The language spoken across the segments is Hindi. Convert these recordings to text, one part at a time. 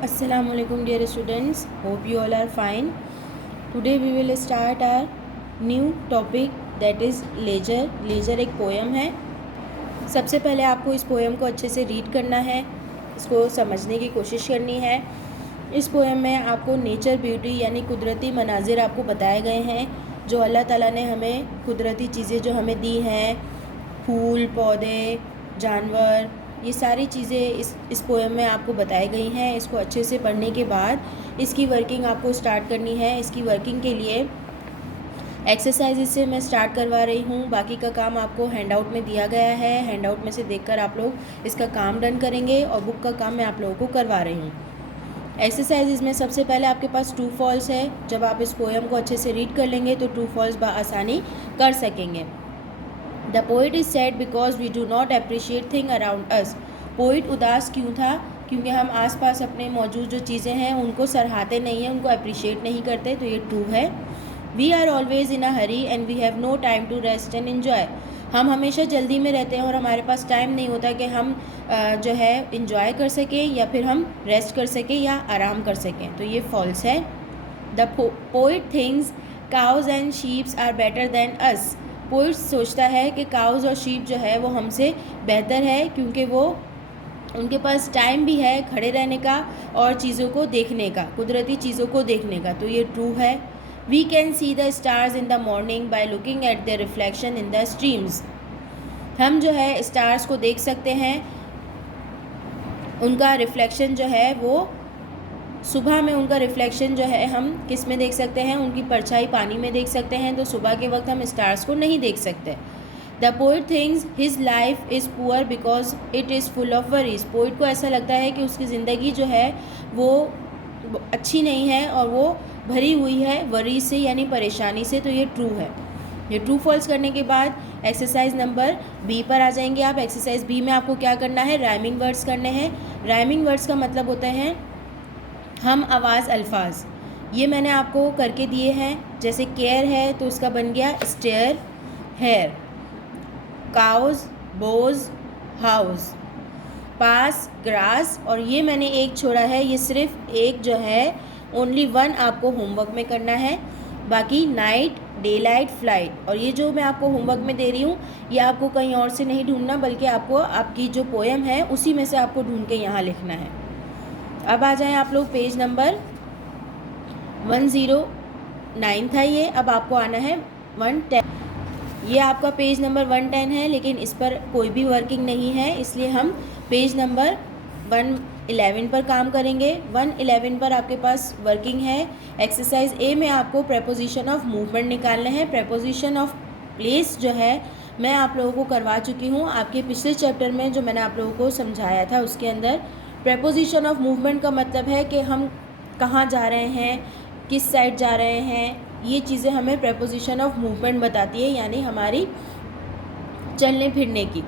Assalamualaikum dear students, hope you all are fine. Today we will start our new topic that is leisure. Leisure एक पोएम है. सबसे पहले आपको इस पोएम को अच्छे से रीड करना है, इसको समझने की कोशिश करनी है. इस पोएम में आपको नेचर ब्यूटी यानी कुदरती मनाजिर आपको बताए गए हैं जो अल्लाह ताला ने हमें कुदरती चीज़ें जो हमें दी हैं, फूल पौधे जानवर, ये सारी चीज़ें इस पोएम में आपको बताई गई हैं. इसको अच्छे से पढ़ने के बाद इसकी वर्किंग आपको स्टार्ट करनी है. इसकी वर्किंग के लिए एक्सरसाइज से मैं स्टार्ट करवा रही हूँ. बाकी का काम आपको हैंड आउट में दिया गया है. हैंड आउट में से देखकर आप लोग इसका काम डन करेंगे और बुक का काम मैं आप लोगों को करवा रही हूँ. एक्सरसाइज में सबसे पहले आपके पास ट्रू फॉल्स है. जब आप इस पोएम को अच्छे से रीड कर लेंगे तो ट्रू फॉल्स बआसानी कर सकेंगे. The poet is sad because we do not appreciate thing around us. Poet उदास क्यों था? क्योंकि हम आसपास अपने मौजूद जो चीज़ें हैं उनको सराहते नहीं हैं, उनको अप्रिशिएट नहीं करते. तो ये ट्रू है. We are always in a hurry and we have no time to rest and enjoy. हम हमेशा जल्दी में रहते हैं और हमारे पास टाइम नहीं होता कि हम जो है इन्जॉय कर सकें या फिर हम रेस्ट कर सकें या आराम कर सकें. तो ये फॉल्स है. The poet thinks cows and sheeps are better than us. Poet सोचता है कि काउज और शीप जो है वो हमसे बेहतर है क्योंकि वो उनके पास टाइम भी है खड़े रहने का और चीज़ों को देखने का, कुदरती चीज़ों को देखने का. तो ये ट्रू है. We can see the stars in the morning by looking at the reflection in the streams. हम जो है स्टार्स को देख सकते हैं, उनका रिफ्लेक्शन जो है वो सुबह में उनका रिफ्लेक्शन जो है हम किस में देख सकते हैं, उनकी परछाई पानी में देख सकते हैं. तो सुबह के वक्त हम स्टार्स को नहीं देख सकते. The poet things his life is poor because it is full of worries. Poet को ऐसा लगता है कि उसकी ज़िंदगी जो है वो अच्छी नहीं है और वो भरी हुई है वरीज से यानी परेशानी से. तो ये ट्रू है. ये ट्रू फॉल्स करने के बाद एक्सरसाइज नंबर बी पर आ जाएंगे आप. एक्सरसाइज बी में आपको क्या करना है? राइमिंग वर्ड्स करने हैं. राइमिंग वर्ड्स का मतलब होता है हम आवाज़ अल्फाज. ये मैंने आपको करके दिए हैं. जैसे केयर है तो उसका बन गया स्टेयर हेयर. काउज बोज हाउस. पास ग्रास. और ये मैंने एक छोड़ा है, ये सिर्फ एक जो है ओनली वन आपको होमवर्क में करना है. बाकी नाइट डे लाइट फ्लाइट. और ये जो मैं आपको होमवर्क में दे रही हूँ ये आपको कहीं और से नहीं ढूंढना बल्कि आपको आपकी जो पोएम है उसी में से आपको ढूंढ के यहाँ लिखना है. अब आ जाएं आप लोग पेज नंबर 109 था ये. अब आपको आना है 110. ये आपका पेज नंबर 110 है लेकिन इस पर कोई भी वर्किंग नहीं है इसलिए हम पेज नंबर 111 पर काम करेंगे. 111 पर आपके पास वर्किंग है. एक्सरसाइज ए में आपको प्रेपोजिशन ऑफ मूवमेंट निकालना है. प्रेपोजिशन ऑफ प्लेस जो है मैं आप लोगों को करवा चुकी हूँ आपके पिछले चैप्टर में जो मैंने आप लोगों को समझाया था उसके अंदर. प्रेपोजिशन ऑफ मूवमेंट का मतलब है कि हम कहाँ जा रहे हैं, किस साइड जा रहे हैं. ये चीज़ें हमें प्रेपोजिशन ऑफ मूवमेंट बताती है यानी हमारी चलने फिरने की.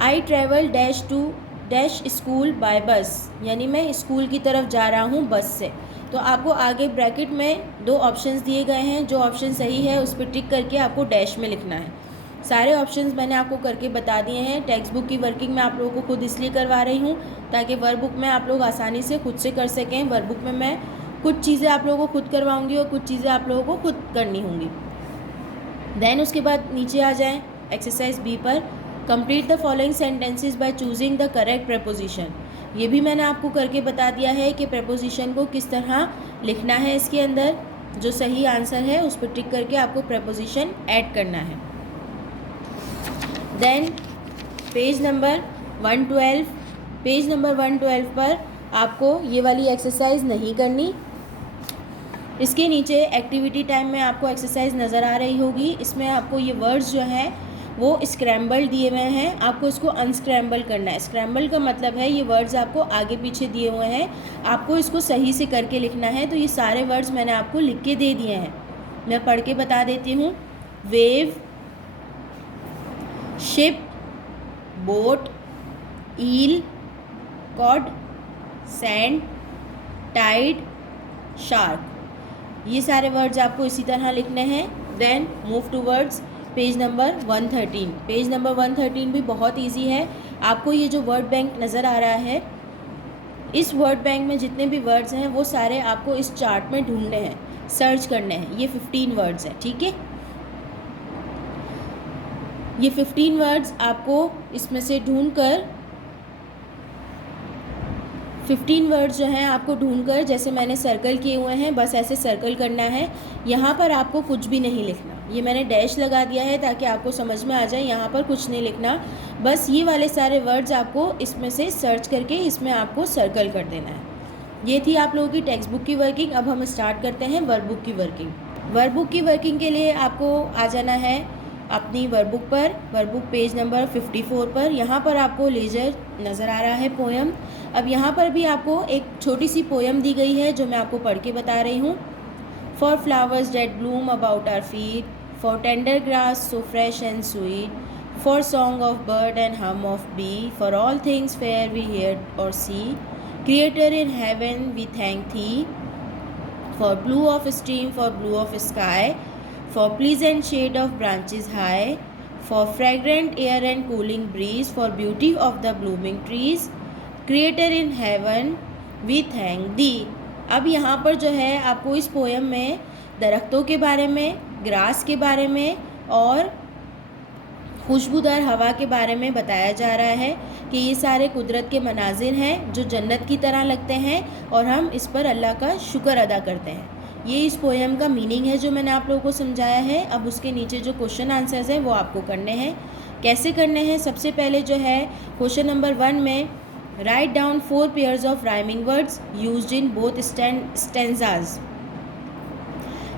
I travel dash to dash school by bus. यानी मैं स्कूल की तरफ जा रहा हूँ बस से. तो आपको आगे ब्रैकेट में दो ऑप्शंस दिए गए हैं. जो ऑप्शन सही है उस पर टिक करके आपको डैश में लिखना है. सारे ऑप्शंस मैंने आपको करके बता दिए हैं. टेक्स्ट बुक की वर्किंग मैं आप लोगों को खुद इसलिए करवा रही हूँ ताकि वर्क बुक में आप लोग आसानी से खुद से कर सकें. वर्क बुक में मैं कुछ चीज़ें आप लोगों को खुद करवाऊँगी और कुछ चीज़ें आप लोगों को खुद करनी होंगी. देन उसके बाद नीचे आ जाएँ एक्सरसाइज बी पर. Complete the following sentences by choosing the correct preposition. ये भी मैंने आपको करके बता दिया है कि प्रेपोजिशन को किस तरह लिखना है. इसके अंदर जो सही आंसर है उस पर टिक करके आपको प्रेपोजिशन ऐड करना है. Then page number 112. Page number 112 पर आपको ये वाली एक्सरसाइज नहीं करनी. इसके नीचे एक्टिविटी टाइम में आपको एक्सरसाइज नज़र आ रही होगी. इसमें आपको ये वर्ड्स जो हैं वो स्क्रैम्बल दिए हुए हैं. आपको इसको अनस्क्रैम्बल करना है. स्क्रैम्बल का मतलब है ये वर्ड्स आपको आगे पीछे दिए हुए हैं, आपको इसको सही से करके लिखना है. तो ये सारे वर्ड्स मैंने आपको लिख के दे दिए हैं. मैं पढ़ के बता देती हूँ. Wave, ship, boat, eel, cod, sand, tide, shark. ये सारे वर्ड्स आपको इसी तरह लिखने हैं. Then move towards page number 113. Page number 113 भी बहुत इजी है. आपको ये जो वर्ड बैंक नज़र आ रहा है इस वर्ड बैंक में जितने भी वर्ड्स हैं वो सारे आपको इस चार्ट में ढूंढने हैं, सर्च करने हैं। ये 15 वर्ड्स हैं, ठीक है। ये 15 वर्ड्स आपको इसमें से ढूंढकर 15 वर्ड्स जो हैं आपको ढूंढकर, जैसे मैंने सर्कल किए हुए हैं, बस ऐसे सर्कल करना है। यहाँ पर आपको कुछ भी नहीं लिखना, ये मैंने डैश लगा दिया है ताकि आपको समझ में आ जाए। यहाँ पर कुछ नहीं लिखना, बस ये वाले सारे वर्ड्स आपको इसमें से सर्च करके इसमें आपको सर्कल कर देना है। ये थी आप लोगों की टेक्स्ट बुक की वर्किंग। अब हम स्टार्ट करते हैं वर्कबुक की वर्किंग। वर्कबुक की वर्किंग के लिए आपको आ जाना है अपनी वर्कबुक पर, वर्कबुक पेज नंबर 54 पर। यहाँ पर आपको लेजर नज़र आ रहा है, पोयम। अब यहाँ पर भी आपको एक छोटी सी पोयम दी गई है जो मैं आपको पढ़ के बता रही हूँ। For flowers that bloom about our feet, for tender grass so fresh and sweet, for song of bird and hum of bee, for all things fair we hear or see, Creator in heaven we thank thee, for blue of stream, for blue of sky, for pleasant shade of branches high, for fragrant air and cooling breeze, for beauty of the blooming trees, Creator in heaven we thank thee। अब यहाँ पर जो है आपको इस पोयम में दरख्तों के बारे में, ग्रास के बारे में और खुशबूदार हवा के बारे में बताया जा रहा है कि ये सारे कुदरत के मनाजिर हैं जो जन्नत की तरह लगते हैं और हम इस पर अल्लाह का शुक्र अदा करते हैं। ये इस पोयम का मीनिंग है जो मैंने आप लोगों को समझाया है। अब उसके नीचे जो क्वेश्चन आंसर्स हैं वो आपको करने हैं। कैसे करने हैं? सबसे पहले जो है क्वेश्चन नंबर 1 में write down 4 pairs of rhyming words used in both stanzas.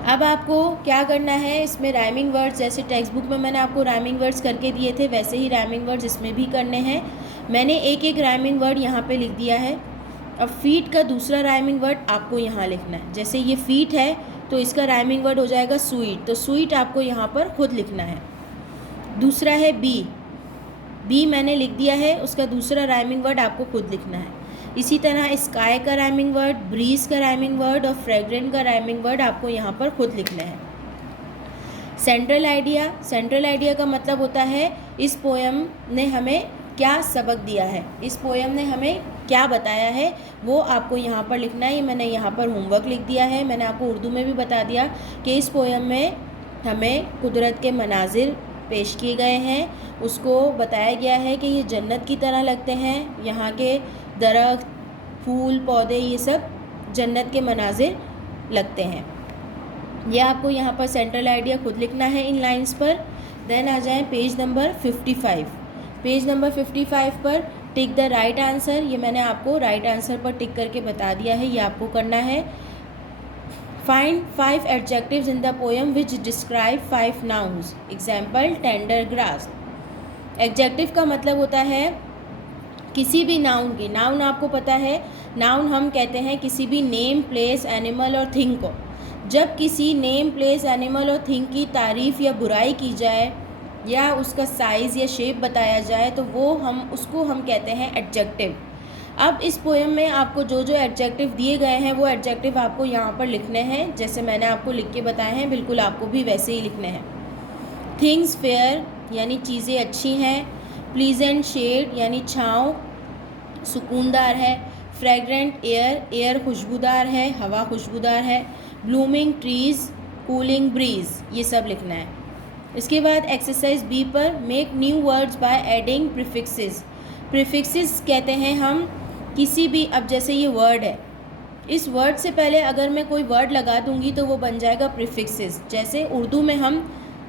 अब आपको क्या करना है, इसमें राइमिंग वर्ड्स जैसे टेक्स्ट बुक में मैंने आपको राइमिंग वर्ड्स करके दिए थे वैसे ही राइमिंग वर्ड्स इसमें भी करने हैं। मैंने एक एक राइमिंग वर्ड यहाँ पे लिख दिया है। अब फीट का दूसरा राइमिंग वर्ड आपको यहाँ लिखना है। जैसे ये फीट है तो इसका राइमिंग वर्ड हो जाएगा स्वीट, तो स्वीट आपको यहाँ पर खुद लिखना है। दूसरा है बी मैंने लिख दिया है, उसका दूसरा राइमिंग वर्ड आपको खुद लिखना है। इसी तरह स्काई का राइमिंग वर्ड, ब्रीज का राइमिंग वर्ड और फ्रेग्रेंट का राइमिंग वर्ड आपको यहाँ पर खुद लिखना है। सेंट्रल आइडिया का मतलब होता है इस पोयम ने हमें क्या सबक दिया है, इस पोयम ने हमें क्या बताया है, वो आपको यहाँ पर लिखना है। ये मैंने यहाँ पर होमवर्क लिख दिया है। मैंने आपको उर्दू में भी बता दिया कि इस पोयम में हमें कुदरत के मनाजिर पेश किए गए हैं। उसको बताया गया है कि ये जन्नत की तरह लगते हैं, यहाँ के दरख्त, फूल, पौधे, ये सब जन्नत के मनाजिर लगते हैं। ये आपको यहाँ पर सेंट्रल आइडिया खुद लिखना है इन लाइंस पर। देन आ जाएं पेज नंबर 55। पेज नंबर 55 पर टिक द राइट आंसर। ये मैंने आपको राइट आंसर पर टिक करके बता दिया है, ये आपको करना है। Find 5 adjectives in the poem which describe 5 nouns. Example tender grass. Adjective का मतलब होता है किसी भी नाउन की, नाउन आपको पता है, नाउन हम कहते हैं किसी भी नेम, प्लेस, एनिमल और थिंग को। जब किसी नेम, प्लेस, एनिमल और थिंग की तारीफ़ या बुराई की जाए या उसका साइज़ या शेप बताया जाए तो उसको हम कहते हैं एडजेक्टिव। अब इस पोएम में आपको जो जो एडजेक्टिव दिए गए हैं वो एडजेक्टिव आपको यहाँ पर लिखने हैं, जैसे मैंने आपको लिख के बताए हैं बिल्कुल आपको भी वैसे ही लिखने हैं। थिंग्स फेयर यानी चीज़ें अच्छी हैं, प्लीजेंट शेड यानी छाँव सुकूनदार है, फ्रेग्रेंट एयर खुशबूदार है, हवा खुशबूदार है, ब्लूमिंग ट्रीज़ कूलिंग ब्रीज, ये सब लिखना है। इसके बाद एक्सरसाइज बी पर make new words by adding prefixes. Prefixes कहते हैं हम किसी भी, अब जैसे ये वर्ड है, इस वर्ड से पहले अगर मैं कोई वर्ड लगा दूंगी तो वो बन जाएगा प्रीफिक्सेस। जैसे उर्दू में हम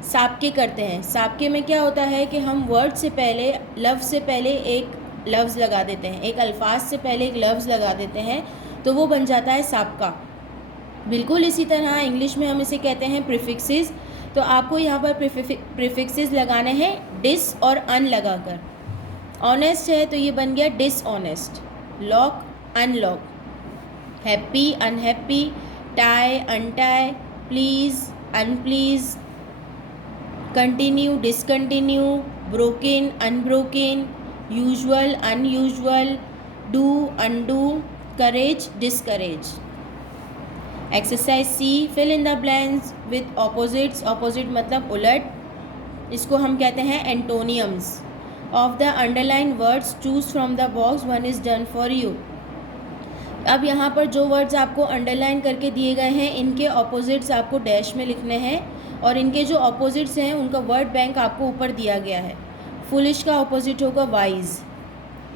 साबके करते हैं, साबके में क्या होता है कि हम वर्ड से पहले, लफ्ज़ से पहले एक लफ्ज़ लगा देते हैं, एक अल्फाज से पहले एक लफ्ज़ लगा देते हैं तो वो बन जाता है साबका। बिल्कुल इसी तरह इंग्लिश में हम इसे कहते हैं प्रीफिक्सेस। तो आपको यहाँ पर प्रीफिक्सेस लगाने हैं डिस और अन लगाकर। ऑनेस्ट है तो ये बन गया dishonest, lock unlock, happy unhappy, tie untie, please unplease, continue discontinue, broken unbroken, usual unusual, do undo, courage discourage. Exercise C fill in the blanks with opposites. Opposite मतलब उलट, इसको हम कहते हैं antonyms. Of the underline words choose from the box, one is done for you. अब यहाँ पर जो वर्ड्स आपको अंडरलाइन करके दिए गए हैं इनके ऑपोजिट्स आपको डैश में लिखने हैं, और इनके जो ऑपोजिट्स हैं उनका वर्ड बैंक आपको ऊपर दिया गया है। फुलिश का ऑपोजिट होगा वाइज,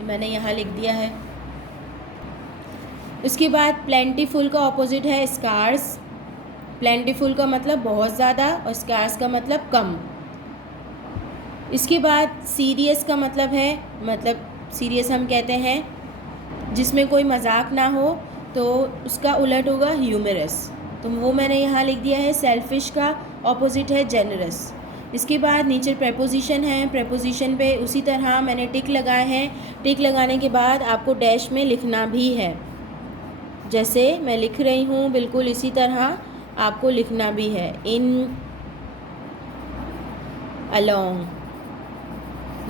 मैंने यहाँ लिख दिया है। उसके बाद प्लेंटीफुल का ऑपोजिट है स्कार्स। प्लेंटीफुल का मतलब बहुत ज़्यादा और स्कार्स का मतलब कम। इसके बाद सीरियस का मतलब है, मतलब सीरियस हम कहते हैं जिसमें कोई मजाक ना हो, तो उसका उलट होगा ह्यूमरस, तो वो मैंने यहाँ लिख दिया है। सेल्फिश का ऑपोजिट है जेनरस। इसके बाद नीचे प्रेपोजिशन है, प्रेपोजिशन पे उसी तरह मैंने टिक लगाए हैं। टिक लगाने के बाद आपको डैश में लिखना भी है, जैसे मैं लिख रही हूँ बिल्कुल इसी तरह आपको लिखना भी है। इन, अलोंग,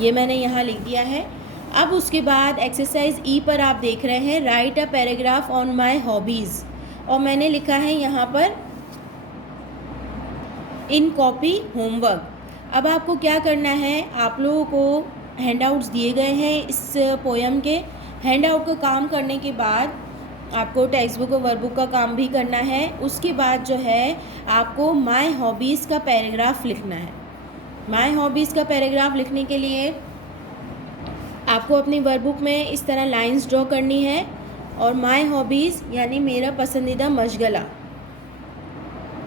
ये मैंने यहाँ लिख दिया है। अब उसके बाद एक्सरसाइज ई पर आप देख रहे हैं right a paragraph on my hobbies, और मैंने लिखा है यहाँ पर इन कॉपी होमवर्क। अब आपको क्या करना है, आप लोगों को हैंडआउट्स दिए गए हैं इस पोएम के। हैंडआउट का काम करने के बाद आपको टेक्स्ट बुक और वर्कबुक का काम भी करना है। उसके बाद जो है आपको माय हॉबीज़ का पैराग्राफ लिखना है। माय हॉबीज़ का पैराग्राफ लिखने के लिए आपको अपनी वर्कबुक में इस तरह लाइंस ड्रॉ करनी है, और माय हॉबीज़ यानी मेरा पसंदीदा मशगला।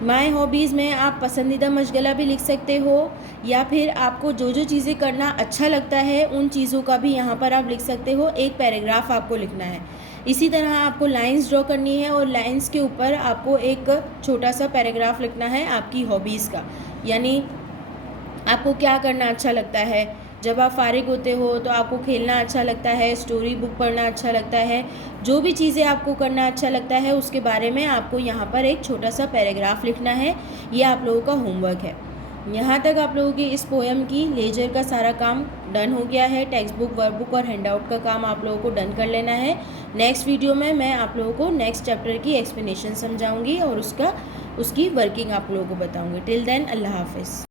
माय हॉबीज़ में आप पसंदीदा मशगला भी लिख सकते हो, या फिर आपको जो जो चीज़ें करना अच्छा लगता है उन चीज़ों का भी यहाँ पर आप लिख सकते हो। एक पैराग्राफ आपको लिखना है। इसी तरह आपको लाइंस ड्रॉ करनी है, और लाइंस के ऊपर आपको एक छोटा सा पैराग्राफ लिखना है आपकी हॉबीज़ का, यानी आपको क्या करना अच्छा लगता है। जब आप फारिग होते हो तो आपको खेलना अच्छा लगता है, स्टोरी बुक पढ़ना अच्छा लगता है, जो भी चीज़ें आपको करना अच्छा लगता है उसके बारे में आपको यहाँ पर एक छोटा सा पैराग्राफ लिखना है। ये आप लोगों का होमवर्क है। यहाँ तक आप लोगों की इस पोएम की लेजर का सारा काम डन हो गया है। टेक्स्ट बुक, वर्कबुक और हैंडआउट का काम आप लोगों को डन कर लेना है। नेक्स्ट वीडियो में मैं आप लोगों को नेक्स्ट चैप्टर की एक्सप्लेनेशन समझाऊँगी और उसकी वर्किंग आप लोगों को बताऊँगी। टिल देन अल्लाह हाफिज़।